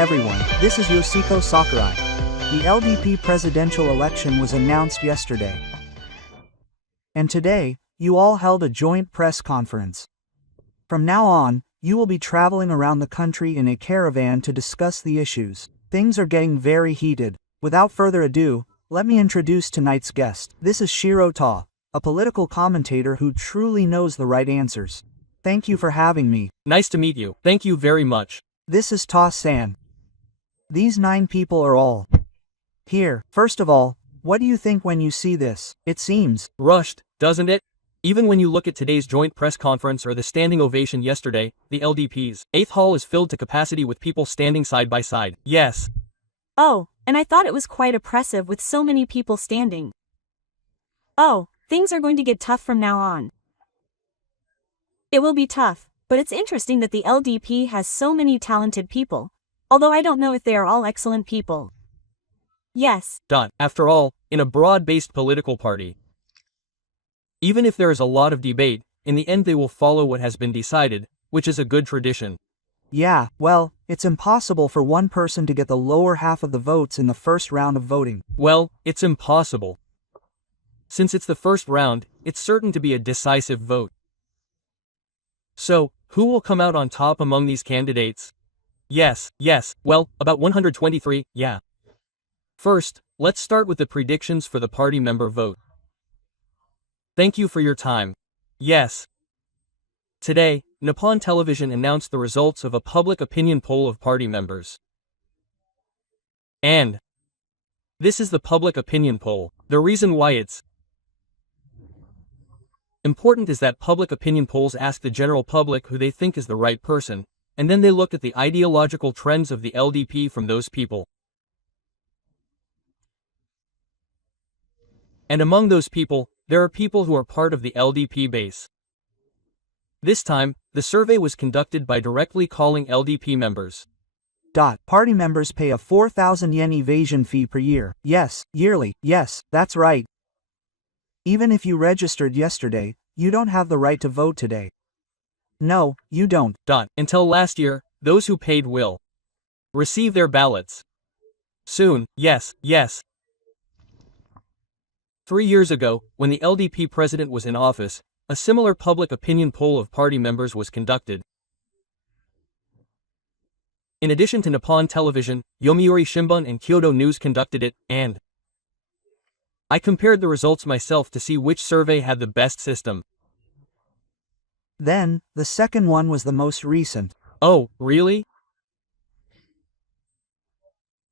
everyone, this is Yoshiko Sakurai. The LDP presidential election was announced yesterday. And today, you all held a joint press conference. From now on, you will be traveling around the country in a caravan to discuss the issues. Things are getting very heated. Without further ado, let me introduce tonight's guest. This is Shiro Ta, a political commentator who truly knows the right answers. Thank you for having me. Nice to meet you. Thank you very much. This is Ta-san. These 9 people are all here. First of all, what do you think when you see this? It seems rushed, doesn't it? Even when you look at today's joint press conference or the standing ovation yesterday, the LDP's 8th hall is filled to capacity with people standing side by side. Yes. Oh, and I thought it was quite oppressive with so many people standing. Oh, things are going to get tough from now on. It will be tough, but it's interesting that the LDP has so many talented people, although I don't know if they are all excellent people. Yes. After all, in a broad-based political party, even if there is a lot of debate, in the end they will follow what has been decided, which is a good tradition. Yeah, well, it's impossible for one person to get the lower half of the votes in the first round of voting. Well, it's impossible. Since it's the first round, it's certain to be a decisive vote. So, who will come out on top among these candidates? Yes, well, about 123, yeah. First, let's start with the predictions for the party member vote. Thank you for your time. Yes. Today, Nippon Television announced the results of a public opinion poll of party members. And this is the public opinion poll. The reason why it's important is that public opinion polls ask the general public who they think is the right person, and then they look at the ideological trends of the LDP from those people. And among those people, there are people who are part of the LDP base. This time, the survey was conducted by directly calling LDP members. Party members pay a 4,000 yen evasion fee per year. Yes, yearly, yes, that's right. Even if you registered yesterday, you don't have the right to vote today. No, you don't. Until last year, those who paid will receive their ballots soon. Yes. 3 years ago, when the LDP president was in office, a similar public opinion poll of party members was conducted. In addition to Nippon Television, Yomiuri Shimbun and Kyodo News conducted it, and I compared the results myself to see which survey had the best system. Then, the second one was the most recent. Oh, really?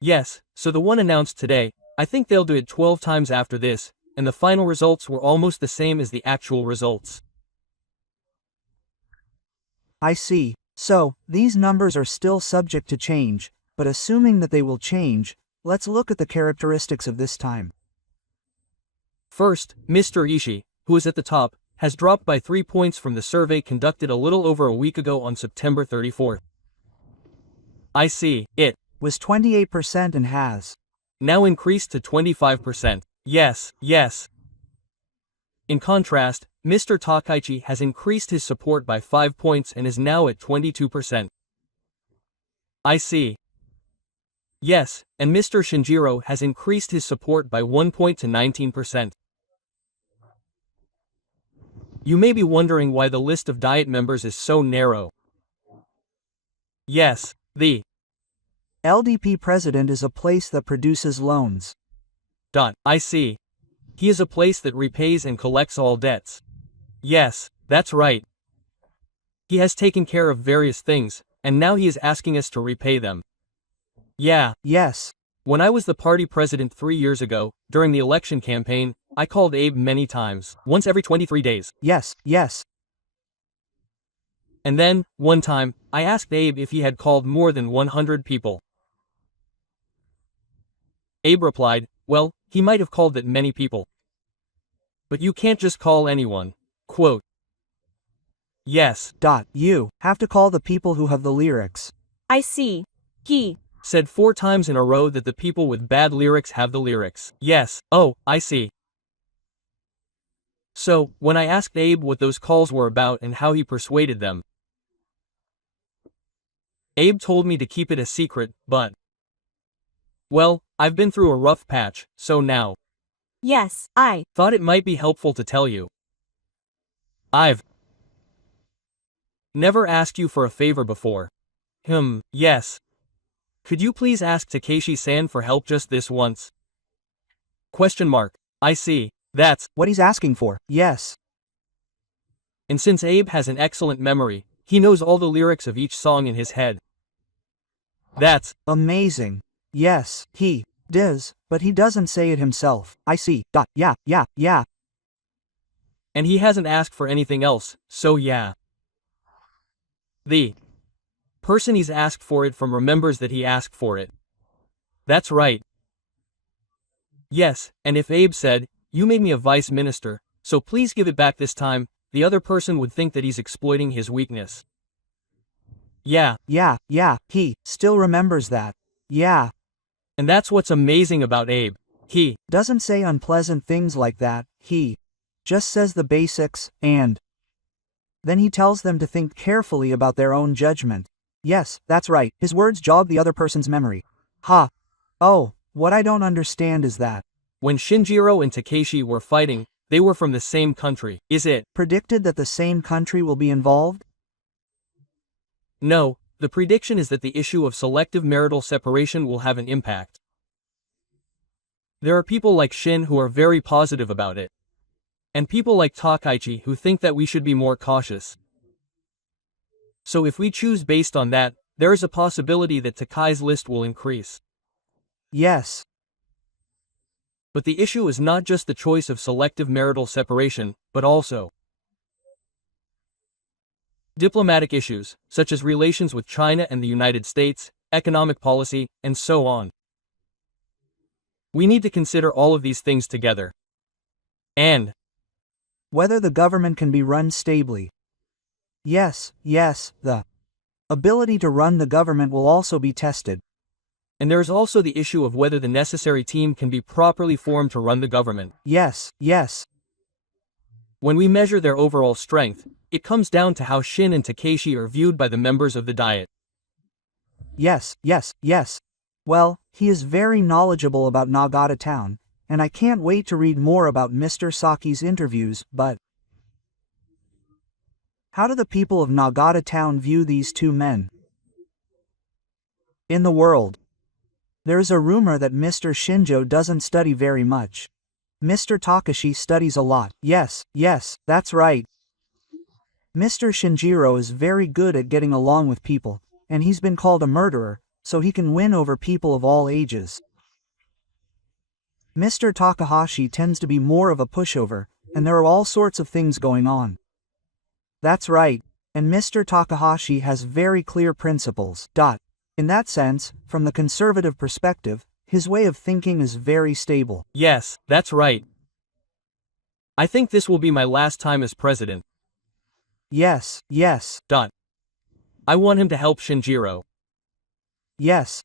Yes, so the one announced today, I think they'll do it 12 times after this, and the final results were almost the same as the actual results. I see. So, these numbers are still subject to change, but assuming that they will change, let's look at the characteristics of this time. First, Mr. Ishii, who is at the top, has dropped by 3 points from the survey conducted a little over a week ago on September 34th. I see, it was 28% and has now increased to 25%. Yes. In contrast, Mr. Takaichi has increased his support by 5 points and is now at 22%. I see. Yes, and Mr. Shinjiro has increased his support by 1 point to 19%. You may be wondering why the list of Diet members is so narrow. Yes, the LDP president is a place that produces loans. I see. He is a place that repays and collects all debts. Yes, that's right. He has taken care of various things, and now he is asking us to repay them. Yeah. Yes. When I was the party president 3 years ago, during the election campaign, I called Abe many times, once every 23 days. Yes. And then, one time, I asked Abe if he had called more than 100 people. Abe replied, well, he might have called that many people. But you can't just call anyone. Quote. Yes. You have to call the people who have the lyrics. I see. He said 4 times in a row that the people with bad lyrics have the lyrics. Yes. Oh, I see. So, when I asked Abe what those calls were about and how he persuaded them, Abe told me to keep it a secret, but... Well, I've been through a rough patch, so now... Yes, I thought it might be helpful to tell you. I've never asked you for a favor before. Yes. Could you please ask Takeshi-san for help just this once? Question mark. I see. That's what he's asking for. Yes. And since Abe has an excellent memory, he knows all the lyrics of each song in his head. That's amazing. Yes, he does, but he doesn't say it himself. I see. Yeah. And he hasn't asked for anything else, so yeah. The person he's asked for it from remembers that he asked for it. That's right. Yes, and if Abe said, "You made me a vice minister, so please give it back this time," the other person would think that he's exploiting his weakness. Yeah. He still remembers that. Yeah. And that's what's amazing about Abe. He doesn't say unpleasant things like that. He just says the basics, and then he tells them to think carefully about their own judgment. Yes, that's right, his words jog the other person's memory. Oh, what I don't understand is that when Shinjiro and Takeshi were fighting, they were from the same country. Is it predicted that the same country will be involved? No, the prediction is that the issue of selective marital separation will have an impact. There are people like Shin who are very positive about it. And people like Takaichi who think that we should be more cautious. So if we choose based on that, there is a possibility that Takai's list will increase. Yes. But the issue is not just the choice of selective marital separation, but also diplomatic issues, such as relations with China and the United States, economic policy, and so on. We need to consider all of these things together. And whether the government can be run stably. Yes, the ability to run the government will also be tested. And there is also the issue of whether the necessary team can be properly formed to run the government. Yes. When we measure their overall strength, it comes down to how Shin and Takeshi are viewed by the members of the Diet. Yes. Well, he is very knowledgeable about Nagata Town, and I can't wait to read more about Mr. Saki's interviews, but how do the people of Nagata Town view these two men? In the world, there is a rumor that Mr. Shinjo doesn't study very much. Mr. Takashi studies a lot. Yes, that's right. Mr. Shinjiro is very good at getting along with people, and he's been called a murderer, so he can win over people of all ages. Mr. Takahashi tends to be more of a pushover, and there are all sorts of things going on. That's right, and Mr. Takahashi has very clear principles. In that sense, from the conservative perspective, his way of thinking is very stable. Yes, that's right. I think this will be my last time as president. Yes. I want him to help Shinjiro. Yes,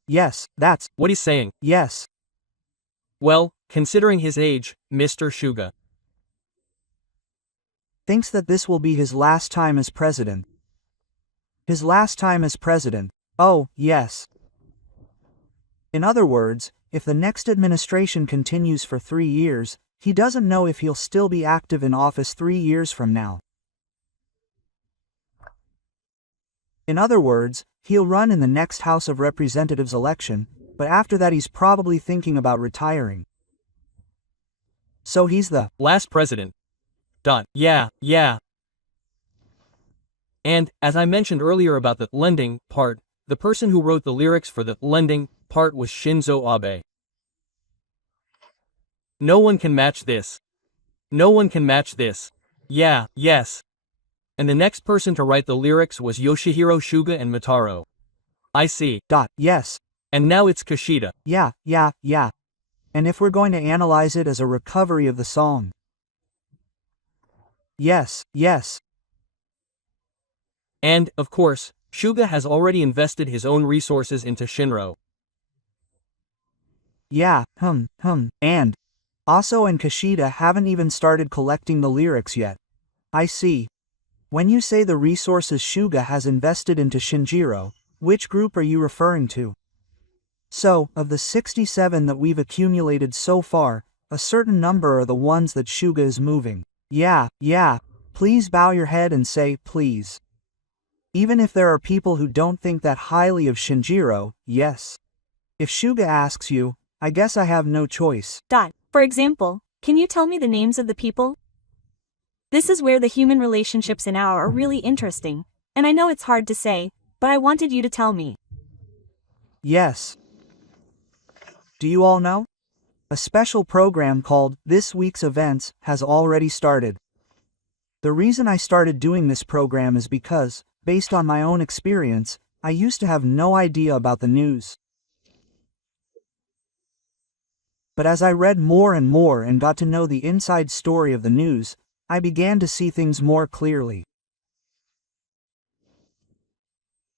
that's what he's saying. Yes. Well, considering his age, Mr. Shuga thinks that this will be his last time as president. His last time as president. Oh, yes. In other words, if the next administration continues for 3 years, he doesn't know if he'll still be active in office 3 years from now. In other words, he'll run in the next House of Representatives election, but after that he's probably thinking about retiring. So he's the last president. Yeah. And, as I mentioned earlier about the lending part, the person who wrote the lyrics for the lending part was Shinzo Abe. No one can match this. Yeah, yes. And the next person to write the lyrics was Yoshihiro Shuga and Mataro. I see. Yes. And now it's Kishida. Yeah. And if we're going to analyze it as a recovery of the song. Yes. And, of course, Shuga has already invested his own resources into Shinro. Yeah, and Aso and Kishida haven't even started collecting the lyrics yet. I see. When you say the resources Shuga has invested into Shinjiro, Which group are you referring to? So, of the 67 that we've accumulated so far, a certain number are the ones that Suga is moving. Yeah, please bow your head and say, please. Even if there are people who don't think that highly of Shinjiro, yes. If Suga asks you, I guess I have no choice. For example, can you tell me the names of the people? This is where the human relationships in our are really interesting, and I know it's hard to say, but I wanted you to tell me. Yes. Do you all know? A special program called This Week's Events has already started. The reason I started doing this program is because, based on my own experience, I used to have no idea about the news. But as I read more and more and got to know the inside story of the news, I began to see things more clearly.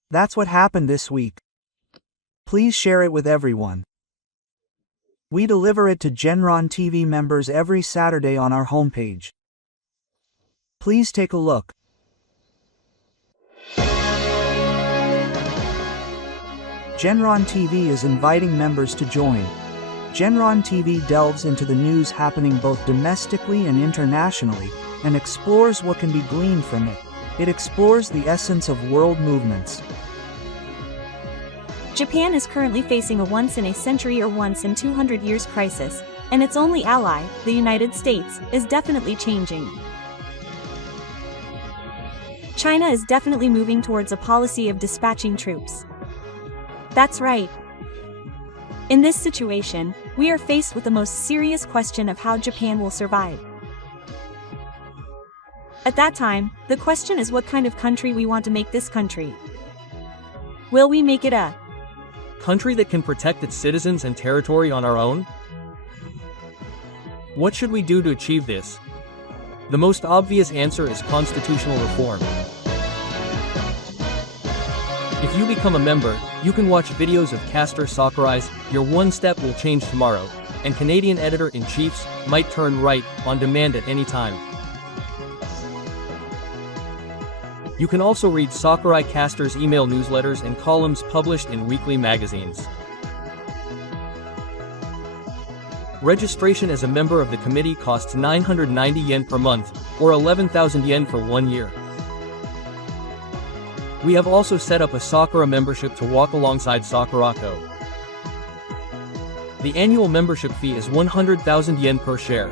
That's what happened this week. Please share it with everyone. We deliver it to Genron TV members every Saturday on our homepage. Please take a look. Genron TV is inviting members to join. Genron TV delves into the news happening both domestically and internationally, and explores what can be gleaned from it. It explores the essence of world movements. Japan is currently facing a once-in-a-century or once-in-200 years crisis, and its only ally, the United States, is definitely changing. China is definitely moving towards a policy of dispatching troops. That's right. In this situation, we are faced with the most serious question of how Japan will survive. At that time, the question is what kind of country we want to make this country. Will we make it a country that can protect its citizens and territory on our own? What should we do to achieve this? The most obvious answer is constitutional reform. If you become a member, you can watch videos of Castor Sakurai's Your One Step Will Change Tomorrow, and Canadian Editor-in-Chief's Might Turn Right on demand at any time. You can also read Sakurai Castor's email newsletters and columns published in weekly magazines. Registration as a member of the committee costs 990 yen per month, or 11,000 yen for 1 year. We have also set up a Sakura membership to walk alongside Sakurako. The annual membership fee is 100,000 yen per share.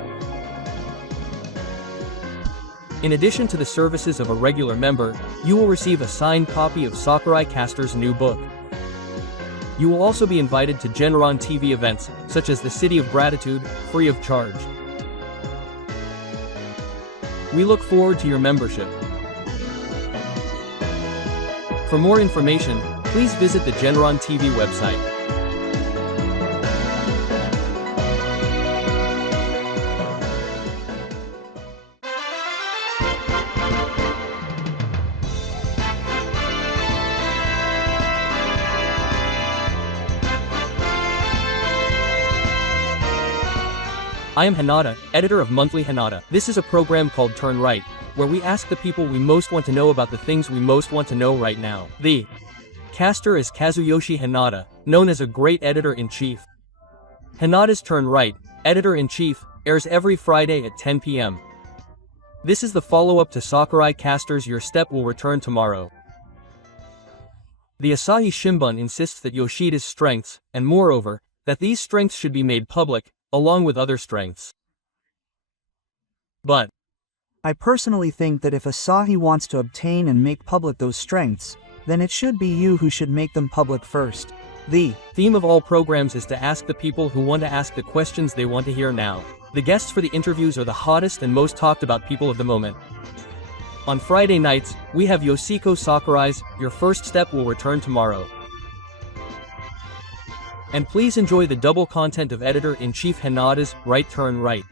In addition to the services of a regular member, you will receive a signed copy of Sakurai Castor's new book. You will also be invited to Genron TV events, such as the City of Gratitude, free of charge. We look forward to your membership. For more information, please visit the Genron TV website. I am Hanada, editor of Monthly Hanada. This is a program called Turn Right, where we ask the people we most want to know about the things we most want to know right now. The caster is Kazuyoshi Hanada, known as a great editor-in-chief. Hanada's Turn Right, editor-in-chief, airs every Friday at 10 p.m. This is the follow-up to Sakurai Castor's Your Step Will Return Tomorrow. The Asahi Shimbun insists that Yoshida's strengths, and moreover, that these strengths should be made public, along with other strengths. But I personally think that if Asahi wants to obtain and make public those strengths, then it should be you who should make them public first. The theme of all programs is to ask the people who want to ask the questions they want to hear now. The guests for the interviews are the hottest and most talked about people of the moment. On Friday nights, we have Yoshiko Sakurai's Your First Step Will Return Tomorrow. And please enjoy the double content of Editor-in-Chief Hanada's Right Turn Right.